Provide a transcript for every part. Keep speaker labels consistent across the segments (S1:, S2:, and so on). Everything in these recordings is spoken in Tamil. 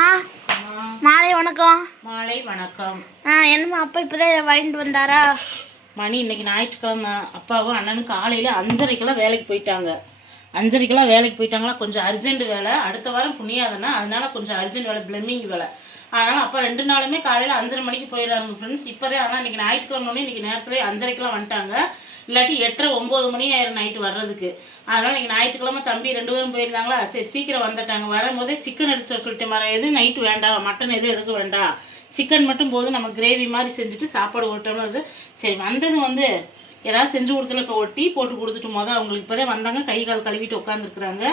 S1: அம்மா. மாலை வணக்கம்.
S2: மாலை வணக்கம்.
S1: ஆ என்னம்மா அப்பா இப்போதான் வாங்கிட்டு வந்தாரா?
S2: மணி இன்னைக்கு ஞாயிற்றுக்கிழமை. அப்பாவும் அண்ணனும் காலையில் அஞ்சரைக்கெல்லாம் வேலைக்கு போயிட்டாங்க. அஞ்சரைக்கெல்லாம் வேலைக்கு போயிட்டாங்களா? கொஞ்சம் அர்ஜென்ட் வேலை. அடுத்த வாரம் புண்ணியாதனா அதனால கொஞ்சம் அர்ஜென்ட் வேலை பிளம்மிங் வேலை. அதனால் அப்பா ரெண்டு நாளுமே காலையில் அஞ்சரை மணிக்கு போயிடுறாங்க ஃப்ரெண்ட்ஸ் இப்போதே ஆனால் இன்னைக்கு ஞாயிற்றுக்கிழமை இன்னைக்கு நேரத்தில் அஞ்சரைக்கெல்லாம் வந்துட்டாங்க. இல்லாட்டி எட்டரை ஒம்பது மணி ஆயிரம் நைட்டு வர்றதுக்கு. அதனால் நீங்கள் ஞாயிற்றுக்கிழமை தம்பி ரெண்டு பேரும் போயிருந்தாங்களா? சரி சீக்கிரம் வந்துட்டாங்க. வரும்போதே சிக்கன் எடுத்து சொல்லிட்டு மர எதுவும் நைட்டு வேண்டாம்? மட்டன் எதுவும் எடுக்க வேண்டாம். சிக்கன் மட்டும் போது நம்ம கிரேவி மாதிரி செஞ்சுட்டு சாப்பாடு ஓட்டோம்னு சரி வந்தது வந்து ஏதாவது செஞ்சு கொடுத்துல இப்போ ஒட்டி போட்டு கொடுத்துட்டு மொதல் அவங்களுக்கு இப்போதே வந்தாங்க. கை கால் கழுவிட்டு உட்காந்துருக்குறாங்க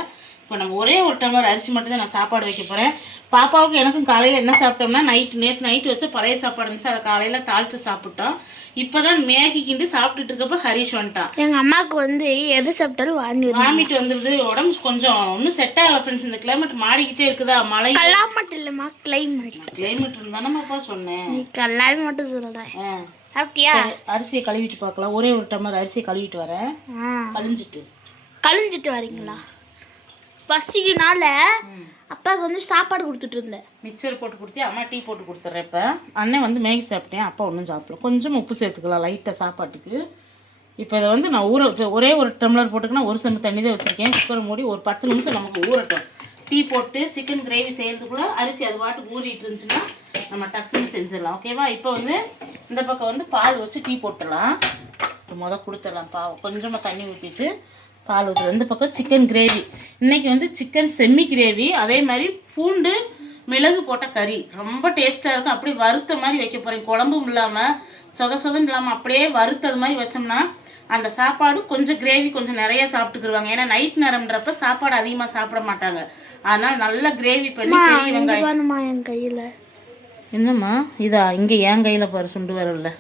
S2: இப்போ நம்ம ஒரே ஒரு டம்ளர் அரிசி மட்டும் தான் நான் சாப்பாடு வைக்க போகிறேன் பாப்பாவுக்கு எனக்கும் காலையில் என்ன சாப்பிட்டோம்னா நைட்டு நேற்று நைட்டு வச்ச பழைய சாப்பாடு இருந்துச்சு. அதை காலையில் தாளித்து சாப்பிட்டோம். இப்போ தான் மேகி கிண்டி சாப்பிட்டுட்டு இருக்கப்ப ஹரிஷ் வந்துட்டான்.
S1: எங்கள் அம்மாவுக்கு வந்து எது சாப்பிட்டாலும் வாங்கி
S2: வாமிட் வந்துடுது உடம்பு கொஞ்சம் ஒன்றும் செட் ஆகலை ஃப்ரெண்ட்ஸ் இந்த கிளைமேட் மாடிக்கிட்டே இருக்குதா? மழை
S1: கல்லாமட்டு இல்லைம்மா கிளைமேட்
S2: கிளைமேட் இருந்தானப்பா சொன்னேன்.
S1: மட்டும் சொல்கிறேன் சாப்பிட்டியா?
S2: அரிசியை கழுவிட்டு பார்க்கலாம். ஒரே ஒரு டம்ளர் அரிசியை கழுவிட்டு வரேன். கழிஞ்சிட்டு.
S1: கழிஞ்சிட்டு வரீங்களா? பசிக்குனால அப்பாவுக்கு வந்து சாப்பாடு கொடுத்துட்டு இருந்தேன்.
S2: மிக்சர் போட்டு கொடுத்தி அம்மா டீ போட்டு கொடுத்துட்றேன் இப்போ. அண்ணன் வந்து மேகி சாப்பிட்டேன் அப்பா ஒன்றும் சாப்பிடல. கொஞ்சம் உப்பு சேர்த்துக்கலாம் லைட்டாக சாப்பாட்டுக்கு. இப்போ இதை வந்து நான் ஊற வச்சு ஒரே ஒரு டம்ளர் போட்டுக்கினா ஒரு செம்பு தண்ணி தான் வச்சுருக்கேன். குக்கரை மூடி ஒரு பத்து நிமிஷம் நமக்கு ஊறட்டும். டீ போட்டு சிக்கன் கிரேவி செய்கிறதுக்குள்ளே அரிசி அது பாட்டுக்கு ஊறிட்டு இருந்துச்சுன்னா நம்ம டக்குன்னு செஞ்சிடலாம். ஓகேவா இப்போ வந்து இந்த பக்கம் வந்து பால் வச்சு டீ போட்டுடலாம். முத கொடுத்துடலாம் பா கொஞ்சமாக தண்ணி ஊற்றிட்டு பால் ஊற்றுறது இந்த பக்கம் சிக்கன் கிரேவி இன்னைக்கு வந்து சிக்கன் செம்மி கிரேவி அதே மாதிரி பூண்டு மிளகு போட்ட கறி. ரொம்ப டேஸ்ட்டாக இருக்கும். அப்படியே வறுத்த மாதிரி வைக்க போகிறேன் குழம்பும் இல்லாமல் சொத சொதன்னு இல்லாமல் அப்படியே வறுத்தது மாதிரி வச்சோம்னா அந்த சாப்பாடு கொஞ்சம் கிரேவி கொஞ்சம் நிறைய சாப்பிட்டுக்குருவாங்க. ஏன்னா நைட் நேரம்ன்றப்ப சாப்பாடு அதிகமாக சாப்பிட மாட்டாங்க. அதனால் நல்ல கிரேவி பண்ணி பெரிய வெங்காயம்.
S1: என் கையில்.
S2: என்னம்மா? இதா இங்கே என் கையில் பாரு சுண்டு வரல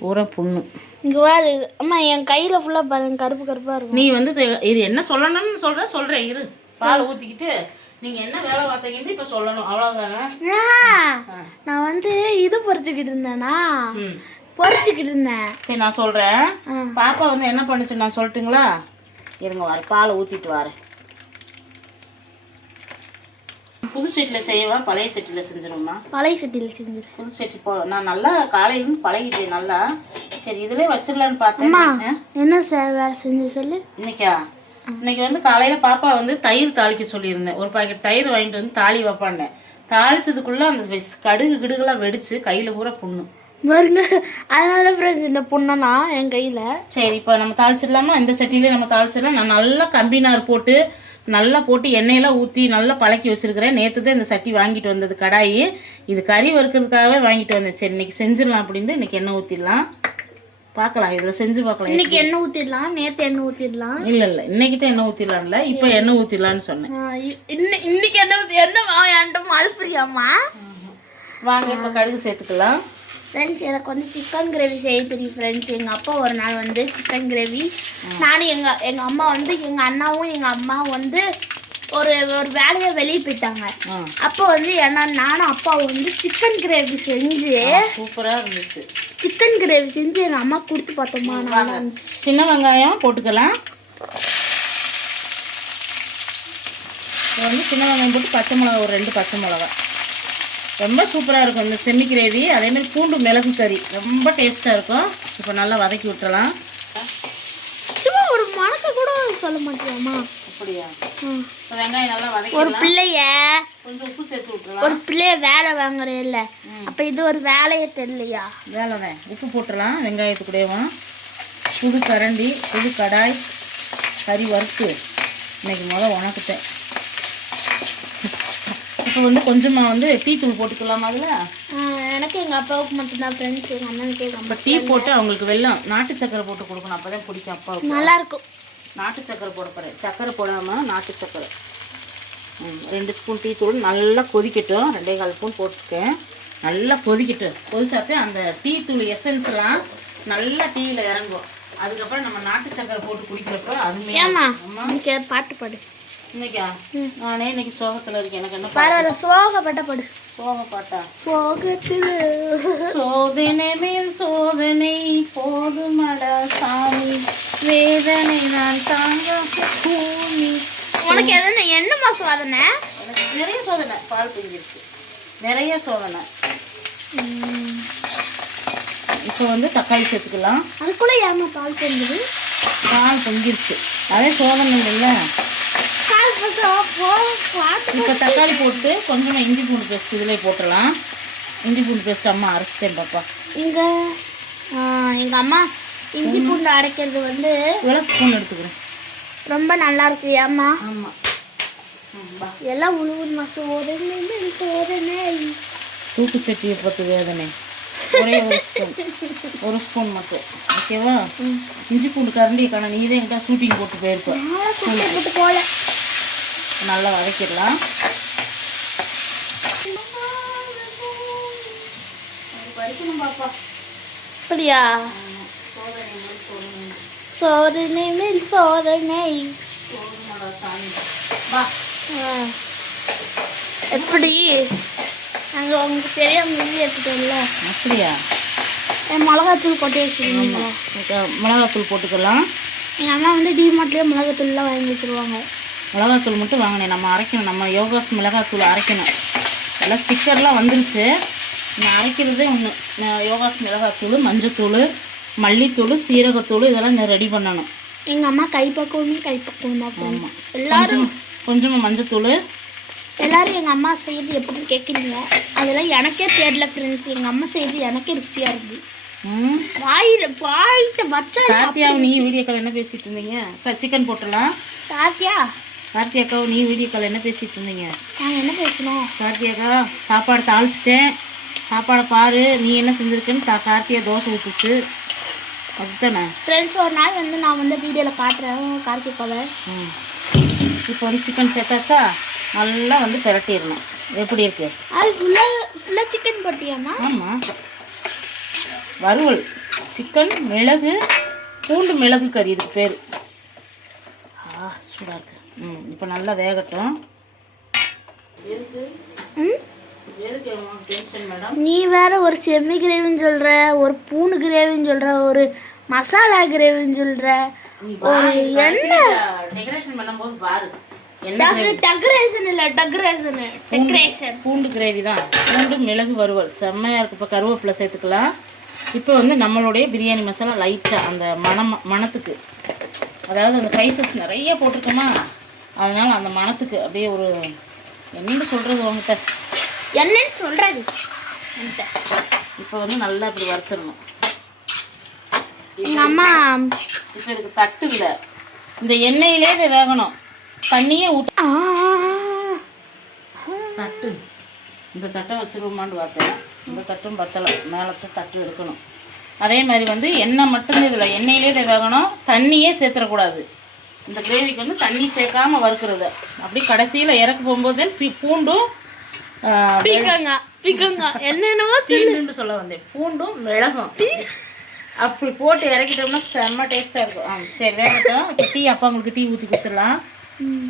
S2: பூரா புண்ணு.
S1: இங்கே வேறு அம்மா என் கையில் ஃபுல்லாக பாருங்க கருப்பு கருப்பாக இருக்கும்.
S2: நீ வந்து இது என்ன சொல்லணும்னு சொல்ற? சொல்றேன் இரு. பால் ஊத்திக்கிட்டு நீங்க என்ன வேலை பார்த்தீங்கன்னு இப்ப சொல்லணும். அவ்வளவுதானே?
S1: ஆ, நான் வந்து இது பொறிச்சுக்கிட்டு இருந்தேனா? பொறிச்சுக்கிட்டு இருந்தேன்.
S2: சரி நான் சொல்றேன்.
S1: ஆ.
S2: பாப்பா வந்து என்ன பண்ணுச்சு? நான் சொல்லட்டுங்களா? இருங்க வர பாலை ஊத்திட்டு வரேன். புது செட்டில் செய்யவா பழைய செட்டில் செஞ்சிருமா
S1: பழைய சட்டியில் செஞ்சிரு.
S2: புது செட்டி போ நான் நல்லா காலையிலேருந்து பழகிட்டேன் நல்லா. சரி இதுலயே வச்சிடலான்னு பார்த்தேன்?
S1: என்ன சார் வேலை செஞ்சு சொல்லு.
S2: இன்னைக்கா? இன்னைக்கு வந்து காலையில பாப்பா வந்து தயிர் தாளிக்க சொல்லியிருந்தேன். ஒரு பாக்கெட் தயிர் வாங்கிட்டு வந்து தாளி வைப்பான்னேன் தாளிச்சதுக்குள்ள அந்த கடுகு கிடுகுலாம் வெடிச்சு கையில பூரா புண்ணு.
S1: அதனால ஃப்ரெண்ட்ஸ் இந்த பொண்ணனா என் கையில்.
S2: சரி இப்போ நம்ம தாளிச்சிடலாமா? இந்த சட்டியிலே நம்ம தாளிச்சிடலாம். நான் நல்லா கம்பினார் போட்டு நல்லா போட்டு எண்ணெயெல்லாம் ஊற்றி நல்லா பழக்கி வச்சிருக்கிறேன். நேற்று தான் இந்த சட்டி வாங்கிட்டு வந்தது கடாயி. இது கறி வறுக்கிறதுக்காகவே வாங்கிட்டு வந்தேன். சரி இன்னைக்கு செஞ்சிடலாம் அப்படின்ட்டு இன்னைக்கு எண்ணெய் ஊற்றிடலாம் பார்க்கலாம் இதில் செஞ்சு பார்க்கலாம்.
S1: இன்னைக்கு எண்ணெய் ஊற்றிடலாம் நேற்று எண்ணெய் ஊற்றிடலாம்
S2: இல்லை இல்லை இன்னைக்கு தான் எண்ணெய் ஊற்றிடலாம்ல இப்போ எண்ணெய் ஊற்றிடலான்னு சொன்னேன்.
S1: இன்னைக்கு என்ன ஊத்தி என்ன என்கிட்ட மழுப்புறியாம்மா
S2: வாங்க இப்போ கடுகு சேர்த்துக்கலாம்.
S1: ஃப்ரெண்ட்ஸ் எனக்கு வந்து சிக்கன் கிரேவி செய்ய தெரியும் ஃப்ரெண்ட்ஸ் எங்கள் அப்பா ஒரு நாள் வந்து சிக்கன் கிரேவி நானும் எங்கள் எங்கள் அம்மா வந்து எங்கள் அண்ணாவும் எங்கள் அம்மாவும் வந்து ஒரு ஒரு வேலையை வெளியே போயிட்டாங்க அப்போ வந்து என்ன நானும் அப்பாவும் வந்து சிக்கன் கிரேவி செஞ்சு
S2: சூப்பராக இருந்துச்சு.
S1: சிக்கன் கிரேவி செஞ்சு எங்கள் அம்மா கொடுத்து பார்த்தோமா இருந்துச்சு
S2: சின்ன வெங்காயம் போட்டுக்கலாம். வந்து சின்ன வெங்காயம் போட்டு பச்சை மிளகா ஒரு ரெண்டு பச்சை மிளகா. ரொம்ப சூப்பராக இருக்கும் இந்த செம்மி கிரேவி. அதேமாதிரி பூண்டு மிளகு கறி. ரொம்ப டேஸ்ட்டாக இருக்கும். இப்போ நல்லா வதக்கி விட்டுறலாம்.
S1: சும்மா ஒரு மணக்க கூட சொல்ல மாட்டியாம்மா?
S2: அப்படியா? வெங்காயம் நல்லா
S1: ஒரு பிள்ளைய
S2: கொஞ்சம் உப்பு சேர்த்து விட்டுறலாம்.
S1: ஒரு பிள்ளைய வேலை வாங்குறே இல்லை அப்போ இது ஒரு வேலையே தெரியலையா?
S2: வேலை உப்பு போட்டுடலாம். வெங்காயத்து கூடவும் புது கரண்டி புது கடாய் கறி வறுத்து. இன்னைக்கு முதல் உணக்கிட்டேன் இப்போ வந்து கொஞ்சமாக வந்து டீ தூள் போட்டுக்கலாமா அதில்?
S1: எனக்கு எங்கள் அப்பாவுக்கு மட்டும்தான் ஃப்ரெண்ட்ஸ் எங்கள் அண்ணனுக்கு அம்மா
S2: டீ போட்டு அவங்களுக்கு வெல்லம் நாட்டு சக்கரை போட்டு கொடுக்கணும். அப்போ தான் பிடிக்கும் அப்பாவுக்கு.
S1: நல்லா இருக்கும்
S2: நாட்டு சக்கரை போட போகிறேன் சக்கரை போடாமல் நாட்டு சக்கரை. ரெண்டு ஸ்பூன் டீ தூள் நல்லா கொதிக்கட்டும். ரெண்டே கால் ஸ்பூன் போட்டுருக்கேன் நல்லா கொதிக்கட்டும். கொதிச்சாத்தே அந்த டீ தூள் எசன்ஸ்லாம் நல்லா டீயில் இறங்கும். அதுக்கப்புறம் நம்ம நாட்டு சக்கரை போட்டு குடிக்கிறப்ப
S1: ஏதாவது பாட்டு பாடு.
S2: இன்னைக்கா? நானே இன்னைக்கு சோகத்தில் இருக்கேன். எனக்கு என்ன
S1: பரவாயில்ல சோகப்பட்ட பாடு.
S2: சோக பாட்டா
S1: சோகத்தில்.
S2: சோதனை மேல் சோதனை போதுமடா சாமி. வேதனை நான் தாங்க பூமி.
S1: உனக்கு எதுன்னு என்னம்மா சோதனை?
S2: எனக்கு நிறைய சோதனை. பால் பொங்கிருக்கு நிறைய சோதனை. இப்போ வந்து தக்காளி சேர்த்துக்கலாம்.
S1: அதுக்குள்ள ஏமா பால் பொங்குது?
S2: பால் பொங்கிருச்சு அதே சோதனை இல்லைல்ல இப்போ தக்காளி போட்டு கொஞ்சமாக இஞ்சி பூண்டு பேஸ்ட் இதிலே போட்டுடலாம். இஞ்சி பூண்டு பேஸ்ட் அம்மா அரைச்சிட்டேன் பாப்பா.
S1: இங்க ஆ, எங்க அம்மா இஞ்சி பூண்டு அரைக்கிறது வந்து
S2: இவ்வளோ ஸ்பூன் எடுத்துக்கிறேன்.
S1: ரொம்ப நல்லா இருக்கு ஏம்மா
S2: ஆமாம்
S1: எல்லாம் உழுவுமா சோதனை சோதனை
S2: தூக்கு சட்டியை பத்து வேதனை. ஒரே ஒரு ஸ்பூன். ஒரு ஸ்பூன் மட்டும். ஓகேவா? இஞ்சி பூண்டு கரண்டியை காண நீ தான் என்கிட்ட ஷூட்டிங் போட்டு
S1: குட்டை போட்டு போல.
S2: நல்லா வதக்கிடலாம்.
S1: அப்படியா? சோதனை மேல் சோதனை. எப்படி? நாங்கள் உங்களுக்கு தெரியாம வெளியே எடுத்துட்டோம்ல
S2: அப்படியா?
S1: மிளகாத்தூள் கொட்டி வச்சுருந்தீங்களா
S2: மிளகாத்தூள் போட்டுக்கலாம்.
S1: எங்கள் அம்மா வந்து டிமார்ட்லேயே மிளகாத்தூள்லாம் வாங்கி வச்சுருவாங்க.
S2: மிளகாத்தூள் மட்டும் வாங்கினேன். நம்ம அரைக்கணும். நம்ம யோகாஸ் மிளகாத்தூள் அரைக்கணும். எல்லாம் ஸ்டிக்கர்லாம் வந்துருச்சு. நான் அரைக்கிறதே ஒன்று யோகாஸ் மிளகாத்தூள் மஞ்சத்தூள் மல்லித்தூள் சீரகத்தூள் இதெல்லாம் நான் ரெடி பண்ணணும்.
S1: எங்கள் அம்மா கைப்பக்குவமே கைப்பக்குவம் தான் எல்லாரும்
S2: கொஞ்சமாக மஞ்சத்தூள்.
S1: எல்லாரும் எங்கள் அம்மா செய்யறது எப்படின்னு கேட்குறீங்க அதெல்லாம் எனக்கே தெரியல ஃப்ரெண்ட்ஸ் எங்கள் அம்மா செய்யறது எனக்கே ருசியாக இருக்கு.
S2: ம்.
S1: வாயில் வாயிட்ட வச்சா
S2: கார்த்தியாவும் நீ வீடியோ கால் என்ன பேசிட்டு இருந்தீங்க? சிக்கன் போட்டுடலாம்.
S1: சாத்தியா?
S2: கார்த்தி அக்காவும் நீ வீடியோ கால் என்ன பேசிட்டு இருந்தீங்க?
S1: நாங்கள் என்ன பேசணும்?
S2: கார்த்தி அக்கா சாப்பாடு தாளிச்சிட்டேன். சாப்பாடை பாரு நீ என்ன செஞ்சுருக்கேன்னு தா கார்த்தியா தோசை ஊற்றுச்சு அதுதானே?
S1: ஃப்ரெண்ட்ஸ் ஒரு நாள் வந்து நான் வந்து வீடியோவில் காட்டுறேன் கார்த்திகாவை
S2: ம். இப்போ வந்து சிக்கன் சேர்த்தாச்சா நல்லா வந்து பிரட்டிடணும். எப்படி இருக்கு?
S1: அது ஃபுல்லாக ஃபுல்லாக சிக்கன் போட்டியாம்மா
S2: ஆமாம் வறுவல். சிக்கன் மிளகு பூண்டு மிளகு கறி இதுக்கு பேர். ஆ சூடாக இருக்கு. ம் இப்போ நல்லா வேகட்டும்.
S1: நீ வேற ஒரு செம்மி கிரேவின்னு சொல்கிற ஒரு பூண்டு கிரேவின்னு சொல்கிற ஒரு மசாலா கிரேவின்னு சொல்கிற ஒரு என்ன
S2: டெக்கரேஷன் பண்ணும்போது பாரு
S1: டெக்கரேஷன் இல்லை டெக்கரேஷன் டெக்கரேஷன்
S2: பூண்டு கிரேவி தான். பூண்டு மிளகு வறுவல். செம்மையாக இருக்குது இப்போ கருவேப்பிலை சேர்த்துக்கலாம். இப்போ வந்து நம்மளுடைய பிரியாணி மசாலா லைட்டாக அந்த மணம் மணத்துக்கு. அதாவது அந்த ஸ்பைசஸ் நிறைய போட்டிருக்கோமா? அதனால் அந்த மணத்துக்கு அப்படியே ஒரு என்ன சொல்கிறது உங்ககிட்ட?
S1: என்னன்னு சொல்கிறது என்கிட்ட
S2: இப்போ வந்து நல்லா இப்படி வறுத்துடணும்.
S1: எங்கள் அம்மா
S2: இப்போ இதுக்கு தட்டு இல்லை இந்த எண்ணெயிலே இதை வேகணும். தண்ணியே ஊற்ற தட்டு. இந்த தட்டை வச்சிருவோமான்னு பார்த்தேன். இந்த தட்டும் பத்தலை. மேலത്തെ தட்டு எடுக்கணும். அதே மாதிரி வந்து எண்ணெய் மட்டும் இதில். எண்ணெயிலே இதை வேகணும். தண்ணியே சேர்த்துடக்கூடாது. இந்த கிரேவிக்கு வந்து தண்ணி சேர்க்காம வறுக்கிறது. அப்படி கடைசியில் இறக்க போகும்போது பூண்டும்
S1: என்னென்னவோ
S2: சீலுன்னு சொல்ல வந்தேன். பூண்டும் மிளகும். அப்படி போட்டு இறக்கிட்டோம்னா செம்ம டேஸ்ட்டாக இருக்கும். ஆ சரி வேகட்டும். இப்போ டீ அப்பா உங்களுக்கு டீ ஊற்றி கொடுத்துடலாம்.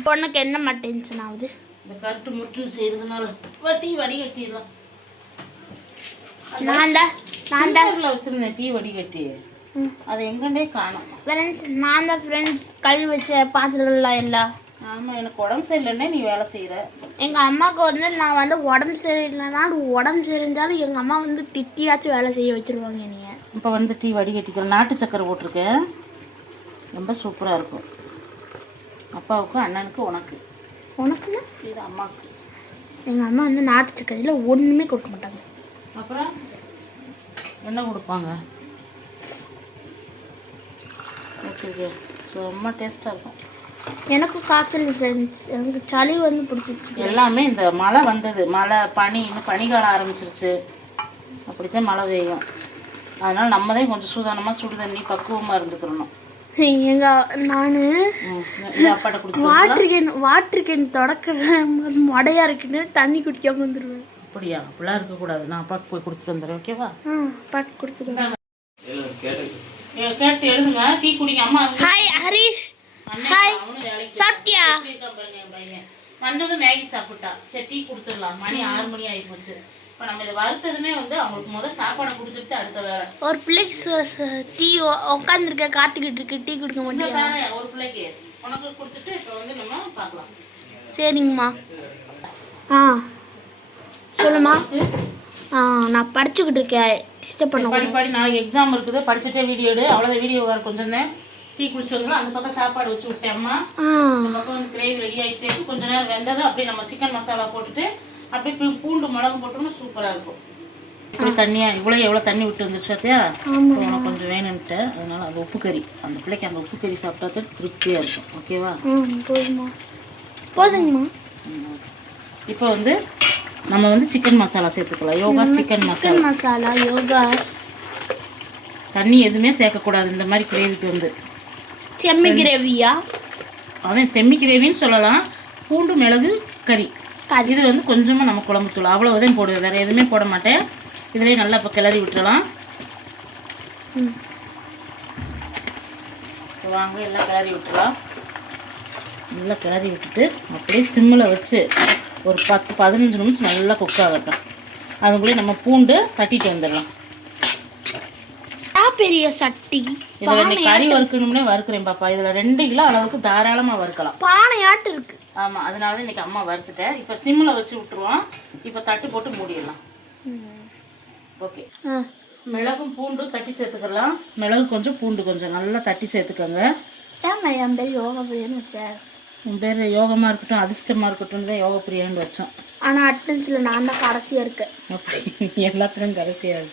S1: பொண்ணுக்கு என்னம்மா டென்ஷன் ஆகுது
S2: இந்த கருட்டு முட்டுன்னு செய்யறதுனால இப்போ டீ வடிகட்டிடலாம்.
S1: நான் தான் நான் தான்
S2: வச்சுருந்தேன் டீ வடிகட்டி. அது எங்கண்டே காணோம்.
S1: ஃப்ரெண்ட்ஸ் நான் தான் ஃப்ரெண்ட்ஸ் கல் வச்ச பாத்திரம்லாம் இல்லை.
S2: ஆமாம் எனக்கு உடம்பு சரியில்லைன்னே நீ வேலை செய்கிற
S1: எங்கள் அம்மாவுக்கு வந்து நான் வந்து உடம்பு சரியில்லைனாலும் உடம்பு சரிஞ்சாலும் எங்கள் அம்மா வந்து திட்டியாச்சும் வேலை செய்ய வச்சிருவாங்க நீங்கள்
S2: இப்போ வந்து டீ வடிகட்டிக்கிறேன் நாட்டு சக்கரை போட்டிருக்கேன். ரொம்ப சூப்பராக இருக்கும். அப்பாவுக்கு அண்ணனுக்கு உனக்கு.
S1: உனக்குன்னா?
S2: இது அம்மாவுக்கு
S1: எங்கள் அம்மா வந்து நாட்டு சக்கரையில் ஒன்றுமே கொடுக்க மாட்டாங்க.
S2: அப்புறம் என்ன கொடுப்பாங்க? ஓகே செம்ம டேஸ்ட்டாக இருக்கும்.
S1: எனக்கும் காய்ச்சல் ஃப்ரெண்ட்ஸ் எனக்கு சளி வந்து பிடிச்சிச்சு
S2: எல்லாமே இந்த மழை வந்தது. மழை பனி இன்னும் பனிக்காலம் ஆரம்பிச்சிருச்சு. அப்படித்தான் மழை பெய்யும். அதனால் நம்ம தான் கொஞ்சம் சூதானமாக சுடு தண்ணி பக்குவமாக இருந்துக்கிறணும்.
S1: எங்கள் நான்
S2: ம்,
S1: வாட்டர் கேன் வாட்டர் கேன் தொடக்கிறேன். மடையாக இருக்குன்னு தண்ணி குடிக்காம வந்துடுவேன்
S2: அப்படியா? அப்படிலாம் இருக்கக்கூடாது. நான் அப்பாவுக்கு போய் கொடுத்துட்டு வந்துடுறேன். ஓகேவா?
S1: ஆ பாட்டு கொடுத்துருவேன்
S2: கேட்டு எழுதுங்க. டீ குடிங்க. அம்மா அவங்க
S1: ஹாய் ஹரிஷ் ஹாய் சாப்பிட்டியா?
S2: வந்ததும் மேகி சாப்பிட்டான் சரி டீ கொடுத்துடலாம் மணி ஆறு மணி ஆகி போச்சு. இப்போ நம்ம இதை வறுத்ததுமே வந்து அவங்களுக்கு முதல் சாப்பாடை கொடுத்துட்டு அடுத்த வேலை.
S1: ஒரு பிள்ளைக்கு டீ உட்காந்துருக்க காத்துக்கிட்டு இருக்கு. டீ கொடுக்க
S2: வேற ஒரு பிள்ளைக்கு. உனக்கு கொடுத்துட்டு இப்போ வந்து நம்ம பார்க்கலாம்.
S1: சரிங்கம்மா. ஆ. சொல்லுமா நான் படிச்சுக்கிட்டு இருக்கேன். டிஸ்டர்ப் பண்ண
S2: படி படி நாளைக்கு எக்ஸாம் இருக்குது. படிச்சுட்டே வீடியோ எடு. அவ்வளோதான் வீடியோ வர கொஞ்சம் தான் டீ குடிச்சு வந்துடும் அந்த பக்கம் சாப்பாடு வச்சு
S1: ஆ.
S2: இந்த பக்கம் கிரேவி ரெடி ஆகிட்டே கொஞ்ச நேரம் வெந்ததும் அப்படியே நம்ம சிக்கன் மசாலா போட்டுட்டு அப்படியே பூண்டு மிளகு போட்டோம்னா சூப்பராக இருக்கும். இப்படி தண்ணியா இவ்வளோ எவ்வளோ தண்ணி விட்டு வந்துருச்சு பார்த்தியா உனக்கு கொஞ்சம் வேணும்ட்டு அதனால அந்த உப்பு கறி. அந்த பிள்ளைக்கு அந்த உப்பு கறி சாப்பிட்டா தான் திருப்தியாக இருக்கும். ஓகேவா
S1: போதுமா போதுங்கம்மா.
S2: ம். இப்போ வந்து நம்ம வந்து சிக்கன் மசாலா சேர்த்துக்கலாம். யோகா சிக்கன் மசாலா
S1: மசாலா யோகாஸ்
S2: தண்ணி எதுவுமே சேர்க்கக்கூடாது. இந்த மாதிரி கிரேவிக்கு வந்து.
S1: செம்மி கிரேவியா
S2: அவன் செம்மி கிரேவின்னு சொல்லலாம். பூண்டு மிளகு கறி. இது வந்து கொஞ்சமாக நம்ம குழம்பு தூள். அவ்வளோதான் போடுவேன் வேறு எதுவுமே போட மாட்டேன். இதுலேயே நல்லா இப்போ கிளறி விட்டுறலாம்.
S1: ம்.
S2: இப்போ வாங்க எல்லாம் கிளறி விட்டுறலாம். நல்லா கிளறி விட்டுட்டு அப்படியே சிம்மில் வச்சு ஒரு பத்து பதினஞ்சு நிமிஷம் நல்லா குக் ஆகட்டும். அதுக்குள்ளே நம்ம பூண்டு தட்டிட்டு வந்துடலாம்.
S1: பெரிய சட்டி.
S2: இதில் கறி வறுக்கணும்னே வறுக்கிறேன் பாப்பா. இதில் ரெண்டு கிலோ அளவுக்கு தாராளமாக வறுக்கலாம்.
S1: பானையாட்டு இருக்கு.
S2: ஆமாம் அதனால தான் இன்னைக்கு அம்மா வறுத்துட்டேன். இப்போ சிம்மில் வச்சு விட்டுருவோம். இப்போ தட்டு போட்டு மூடிடலாம். ஓகே மிளகும் பூண்டும் தட்டி சேர்த்துக்கலாம். மிளகு கொஞ்சம் பூண்டு கொஞ்சம். நல்லா தட்டி சேர்த்துக்கோங்க.
S1: என் பேர்
S2: யோகமாக இருக்கட்டும் அதிர்ஷ்டமாக இருக்கட்டும் தான் யோக பிரியான்னு வச்சோம்.
S1: ஆனால் அட்டன்ஸில் நான் தான் கடைசியாக இருக்கேன்.
S2: அப்படி எல்லாத்துலையும் கடைசியாக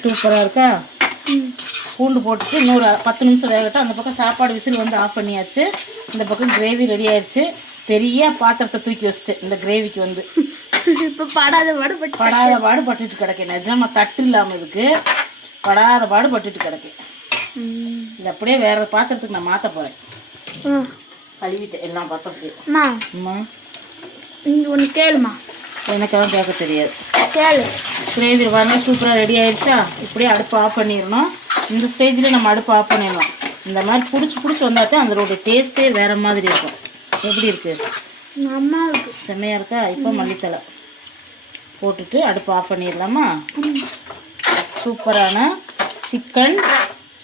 S2: சூப்பராக இருக்கா? பூண்டு போட்டுட்டு இன்னொரு பத்து நிமிஷம் வேகட்டும் அந்த பக்கம் சாப்பாடு விசில் வந்து ஆஃப் பண்ணியாச்சு. இந்த பக்கம் கிரேவி ரெடி ஆயிடுச்சு பெரிய பாத்திரத்தை தூக்கி வச்சுட்டு இந்த கிரேவிக்கு வந்து.
S1: இப்போ படாத பாடுபட்டு
S2: படாத பாடு பட்டுட்டு கிடக்கு நிஜமா தட்டு இல்லாமல் இருக்கு. படாத பாடு பட்டுட்டு கிடக்கு இது அப்படியே வேற பாத்திரத்துக்கு நான் மாற்ற போகிறேன் கழுவிட்டேன் எல்லா பாத்திரத்தையும்
S1: அம்மா
S2: அம்மா.
S1: நீங்கள் ஒன்று கேளுமா?
S2: எனக்கு தான் கேட்க தெரியாது.
S1: கேளு.
S2: கிரேவி பாருங்க சூப்பராக ரெடி ஆயிடுச்சா இப்படியே அடுப்பு ஆஃப் பண்ணிடணும். இந்த ஸ்டேஜில் நம்ம அடுப்பு ஆஃப் பண்ணிடணும் இந்த மாதிரி பிடிச்சி பிடிச்சி வந்தால் தான் அதோட டேஸ்ட்டே வேறு மாதிரி இருக்கும். எப்படி இருக்குது
S1: அம்மா
S2: செம்மையாக இருக்கா? இப்போ மல்லித்தலை போட்டுட்டு அடுப்பு ஆஃப் பண்ணிடலாமா? சூப்பரான சிக்கன்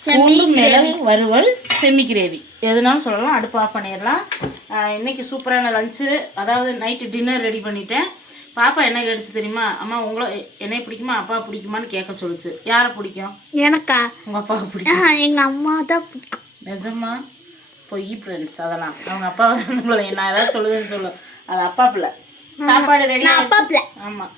S2: பூண்டு மிளகு வறுவல் செம்மி கிரேவி. எதுனாலும் சொல்லலாம் அடுப்பு ஆஃப் பண்ணிடலாம். ஆஹ் இன்னைக்கு சூப்பரான லஞ்சு அதாவது நைட்டு டின்னர் ரெடி பண்ணிட்டேன். பாப்பா என்ன கேட்டுச்சு தெரியுமா? அம்மா உங்களை என்னை பிடிக்குமா? அப்பா பிடிக்குமான்னு கேட்க சொல்லுச்சு. யாரை பிடிக்கும்?
S1: எனக்கா?
S2: உங்கள் அப்பாவை பிடிக்கும்.
S1: எங்கள் அம்மா தான் பிடிக்கும்.
S2: நிஜமா? பொய் ஃப்ரெண்ட்ஸ் அதெல்லாம். அவங்க அப்பா வந்து நான் ஏதாவது சொல்லுதுன்னு சொல்லும் அது அப்பா பிள்ளை. சாப்பாடு ரெடி
S1: அப்பா பிள்ளை.
S2: ஆமாம்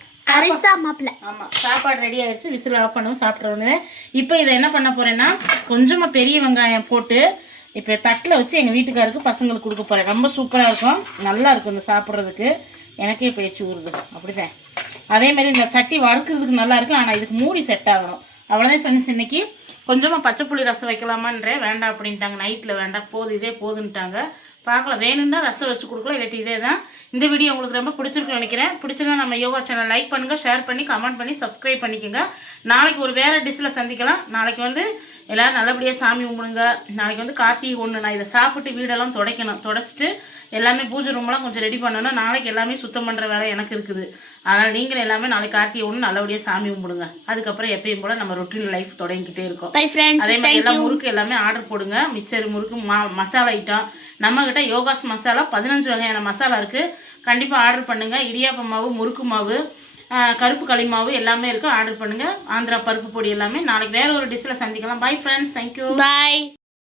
S2: ஆமாம் சாப்பாடு ரெடி ஆயிடுச்சு. விசில் ஆஃப் பண்ணவும் சாப்பிட்றோன்னு இப்போ இதை என்ன பண்ண போறேன்னா கொஞ்சமாக பெரிய வெங்காயம் போட்டு இப்போ தட்டில் வச்சு எங்கள் வீட்டுக்காருக்கு பசங்களுக்கு கொடுக்க போகிறேன் ரொம்ப சூப்பராக இருக்கும். நல்லா இருக்கும் இந்த சாப்பிட்றதுக்கு. எனக்கே பேச்சு ஊறுது. அப்படிதான். அதேமாரி இந்த சட்டி வறுக்கிறதுக்கு நல்லா ஆனால் இதுக்கு மூடி செட் ஆகணும். அவ்வளோதான் ஃப்ரெண்ட்ஸ் இன்றைக்கி கொஞ்சமாக பச்சை புளி ரசம் வைக்கலாமான்றேன். வேண்டாம் அப்படின்ட்டாங்க. நைட்டில் வேண்டாம். போதும். இதே போதுன்ட்டாங்க. பார்க்கலாம் வேணும்னா ரசம் வச்சு கொடுக்கலாம் இல்லாட்டி இதே தான். இந்த வீடியோ உங்களுக்கு ரொம்ப பிடிச்சிருக்குன்னு நினைக்கிறேன். பிடிச்சிருந்தா நம்ம யோகா சேனல் லைக் பண்ணுங்கள் ஷேர் பண்ணி கமெண்ட் பண்ணி சப்ஸ்கிரைப் பண்ணிக்கோங்க. நாளைக்கு ஒரு வேறு டிஷ்ஷில் சந்திக்கலாம். நாளைக்கு வந்து எல்லோரும் நல்லபடியாக சாமி கும்பிடுங்க. நாளைக்கு வந்து கார்த்திகை ஒன்று நான் இதை சாப்பிட்டு வீடெல்லாம் துடைக்கணும். துடைச்சிட்டு எல்லாமே பூஜை ரூம்லாம் கொஞ்சம் ரெடி பண்ணணும் நாளைக்கு எல்லாமே சுத்தம் பண்ணுற வேலை எனக்கு இருக்குது. அதனால் நீங்களும் எல்லாமே நாளைக்கு கார்த்திகை ஒன்று நல்லபடியாக சாமி கும்பிடுங்க. அதுக்கப்புறம் எப்பயும் போல் நம்ம ரொட்டீன் லைஃப் தொடங்கிக்கிட்டே இருக்கோம். அதே மாதிரி எல்லாம் முறுக்கு எல்லாமே ஆர்டர் போடுங்க. மிக்சர் முறுக்கு மா மசாலா ஐட்டம் நம்ம கிட்ட யோகாஸ் மசாலா பதினஞ்சு வகையான மசாலா இருக்கு. கண்டிப்பா ஆர்டர் பண்ணுங்க. இடியாப்ப மாவு முறுக்கு மாவு கருப்பு களி மாவு எல்லாமே இருக்கு. ஆர்டர் பண்ணுங்க. ஆந்திரா பருப்பு பொடி எல்லாமே நாளைக்கு வேற ஒரு டிஷ்ல சந்திக்கலாம். Bye friends thank you
S1: bye